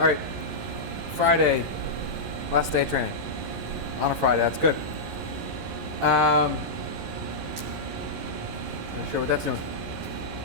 All right, Friday, last day of training. On a Friday, that's good. Not sure what that's doing.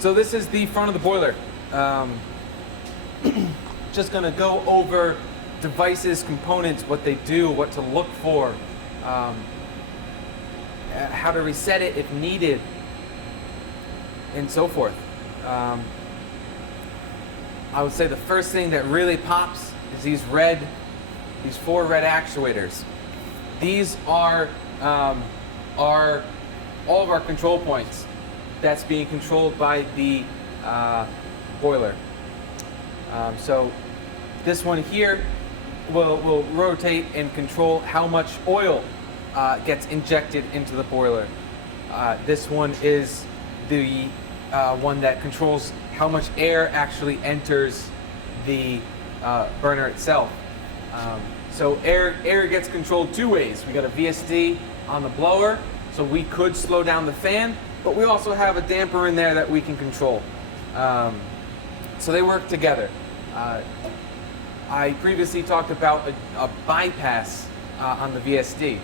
So this is the front of the boiler. Just gonna go over devices, components, what they do, what to look for, how to reset it if needed, and so forth. I would say the first thing that really pops is these four red actuators. These are all of our control points that's being controlled by the boiler. So this one here will rotate and control how much oil gets injected into the boiler. This one is the one that controls how much air actually enters the burner itself. So air gets controlled two ways. We got a VSD on the blower, so we could slow down the fan, but we also have a damper in there that we can control. So they work together. I previously talked about a bypass on the VSD.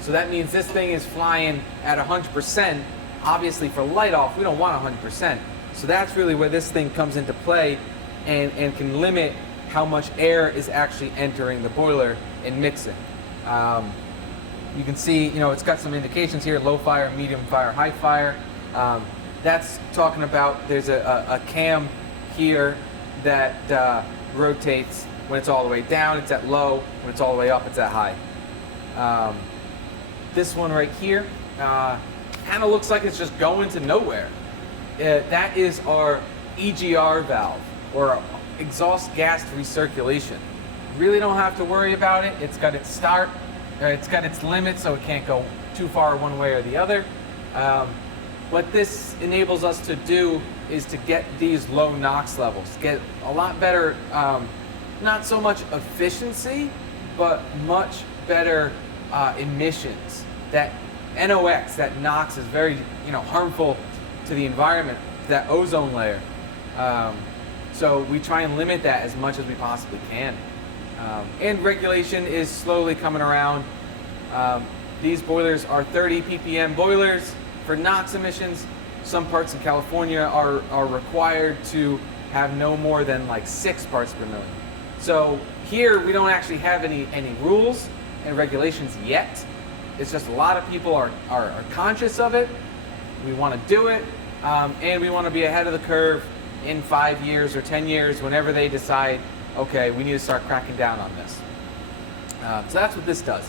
So that means this thing is flying at 100%. Obviously for light off, we don't want 100%. So that's really where this thing comes into play and can limit how much air is actually entering the boiler and mixing. You can see, it's got some indications here: low fire, medium fire, high fire. That's talking about there's a cam here that rotates when it's all the way down, it's at low. When it's all the way up, it's at high. This one right here kind of looks like it's just going to nowhere. That is our EGR valve, or exhaust gas recirculation. Really don't have to worry about it. It's got its start, it's got its limit, so it can't go too far one way or the other. What this enables us to do is to get these low NOx levels, get a lot better, not so much efficiency, but much better emissions. That NOx, that NOx, is very harmful to the environment, that ozone layer. So we try and limit that as much as we possibly can. And regulation is slowly coming around. These boilers are 30 ppm boilers for NOx emissions. Some parts in California are required to have no more than like 6 parts per million. So here we don't actually have any rules and regulations yet. It's just a lot of people are conscious of it. We want to do it, and we want to be ahead of the curve in 5 years or 10 years, whenever they decide, okay, we need to start cracking down on this. So that's what this does.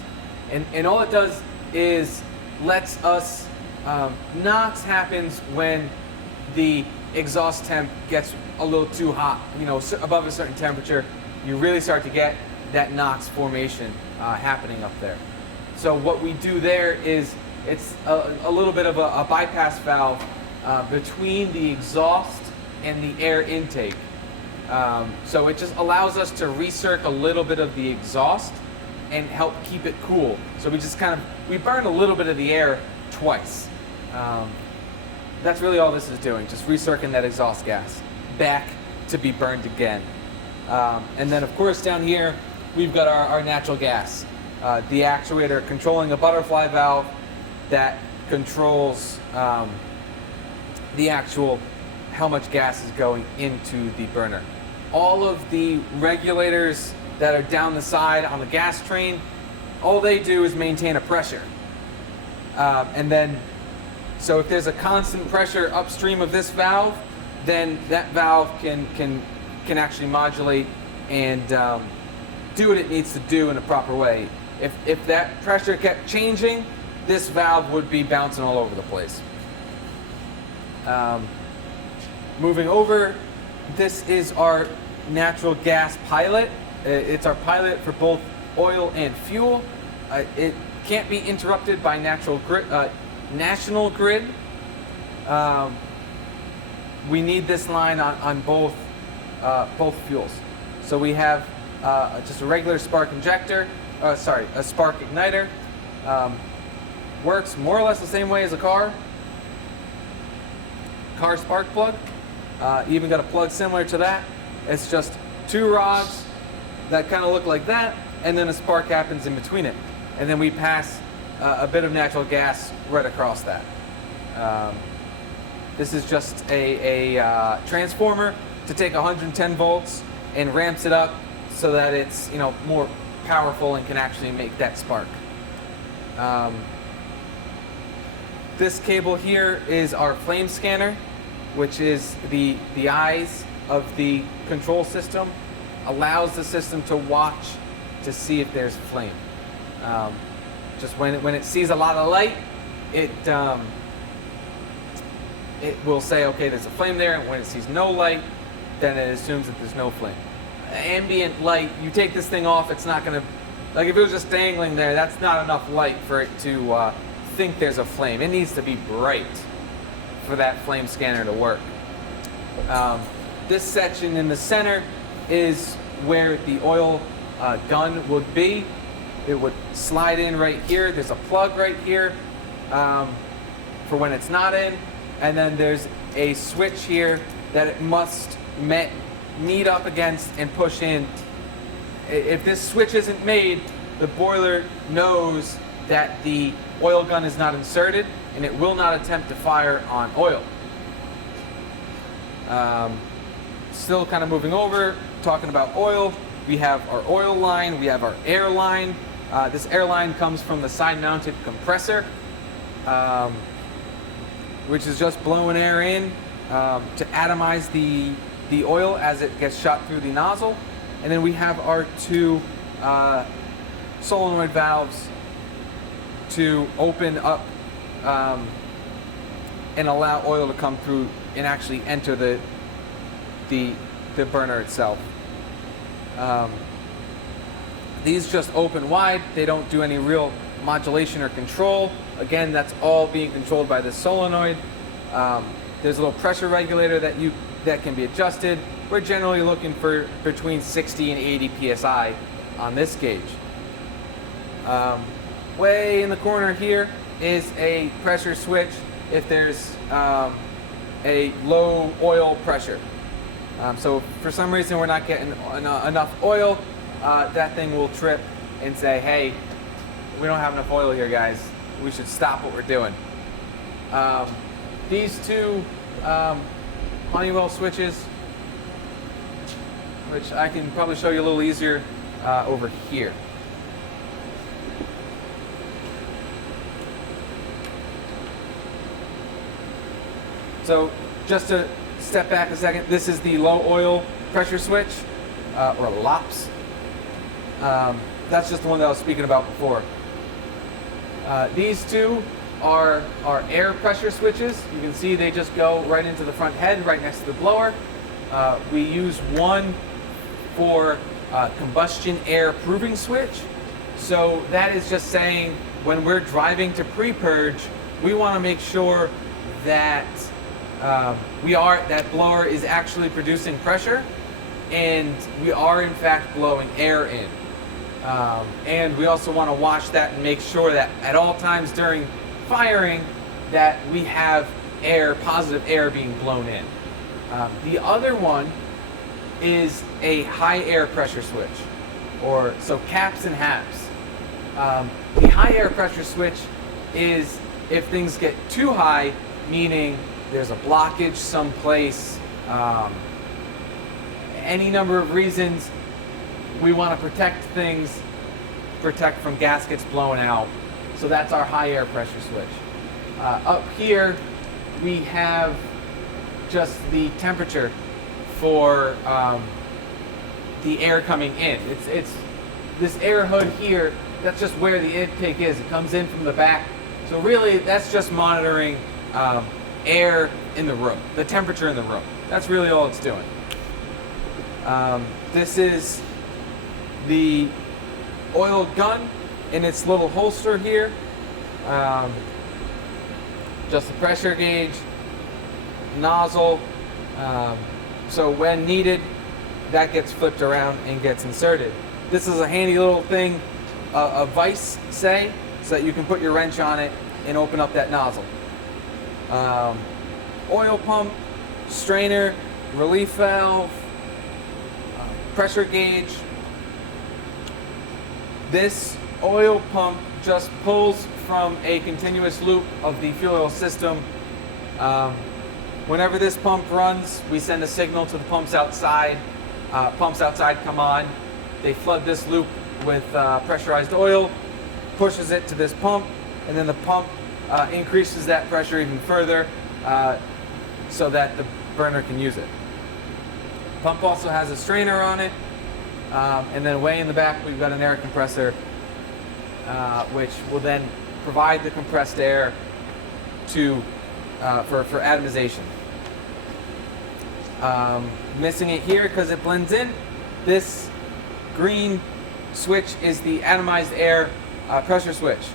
And all it does is lets us, NOx happens when the exhaust temp gets a little too hot, above a certain temperature. You really start to get that NOx formation happening up there. So what we do there is it's a little bit of a bypass valve between the exhaust and the air intake. So it just allows us to recirc a little bit of the exhaust and help keep it cool. So we burn a little bit of the air twice. That's really all this is doing, just recircling that exhaust gas back to be burned again. And then of course down here we've got our natural gas. The actuator controlling a butterfly valve that controls the actual how much gas is going into the burner. All of the regulators that are down the side on the gas train, all they do is maintain a pressure. And then, so if there's a constant pressure upstream of this valve, then that valve can actually modulate and do what it needs to do in a proper way. If that pressure kept changing, this valve would be bouncing all over the place. Moving over, this is our natural gas pilot. It's our pilot for both oil and fuel. It can't be interrupted by national grid. We need this line on both fuels. So we have just a regular spark injector, a spark igniter. Works more or less the same way as a car spark plug. Even got a plug similar to that. It's just 2 rods that kind of look like that, and then a spark happens in between it. And then we pass a bit of natural gas right across that. This is just a transformer to take 110 volts and ramps it up so that it's, you know, more powerful and can actually make that spark. This cable here is our flame scanner, which is the eyes of the control system, allows the system to watch to see if there's flame. Just when it sees a lot of light, it will say, okay, there's a flame there, and when it sees no light, then it assumes that there's no flame. Ambient light, you take this thing off, it's not gonna, like if it was just dangling there, that's not enough light for it to think there's a flame. It needs to be bright for that flame scanner to work. This section in the center is where the oil gun would be. It would slide in right here. There's a plug right here for when it's not in. And then there's a switch here that it must meet up against and push in. If this switch isn't made, the boiler knows that the oil gun is not inserted and it will not attempt to fire on oil. Still kind of moving over, talking about oil. We have our oil line, we have our air line. This air line comes from the side-mounted compressor, which is just blowing air in to atomize the oil as it gets shot through the nozzle. And then we have our two solenoid valves to open up and allow oil to come through and actually enter the burner itself. These just open wide. They don't do any real modulation or control. Again, that's all being controlled by this solenoid. There's a little pressure regulator that can be adjusted. We're generally looking for between 60 and 80 psi on this gauge. Way in the corner here is a pressure switch if there's a low oil pressure. So for some reason we're not getting enough oil, that thing will trip and say, hey, we don't have enough oil here, guys. We should stop what we're doing. These two Honeywell switches, which I can probably show you a little easier over here. So just to step back a second, this is the low oil pressure switch, or LOPS. That's just the one that I was speaking about before. These two are our air pressure switches. You can see they just go right into the front head, right next to the blower. We use one for combustion air proving switch. So that is just saying when we're driving to pre-purge, we want to make sure that that blower is actually producing pressure, and we are in fact blowing air in. And we also want to watch that and make sure that at all times during firing that we have air, positive air being blown in. The other one is a high air pressure switch, or so caps and halves. The high air pressure switch is if things get too high, meaning there's a blockage someplace, any number of reasons, we want to protect from gaskets blowing out. So that's our high air pressure switch. Up here, we have just the temperature for the air coming in. It's this air hood here, that's just where the intake is. It comes in from the back. So really, that's just monitoring air in the room, the temperature in the room. That's really all it's doing. This is the oil gun in its little holster here. Just the pressure gauge, nozzle. So when needed, that gets flipped around and gets inserted. This is a handy little thing, a vise, say, so that you can put your wrench on it and open up that nozzle. Oil pump, strainer, relief valve, pressure gauge, This oil pump just pulls from a continuous loop of the fuel oil system. Whenever this pump runs, we send a signal to the pumps outside. Pumps outside come on. They flood this loop with pressurized oil, pushes it to this pump, and then the pump increases that pressure even further so that the burner can use it. Pump also has a strainer on it, and then way in the back we've got an air compressor, which will then provide the compressed air to for atomization. Missing it here because it blends in. This green switch is the atomized air pressure switch.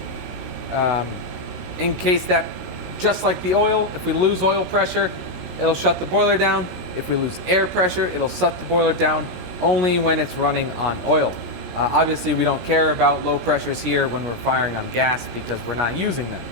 In case that, just like the oil, if we lose oil pressure, it'll shut the boiler down. If we lose air pressure, it'll shut the boiler down only when it's running on oil. Obviously, we don't care about low pressures here when we're firing on gas because we're not using them.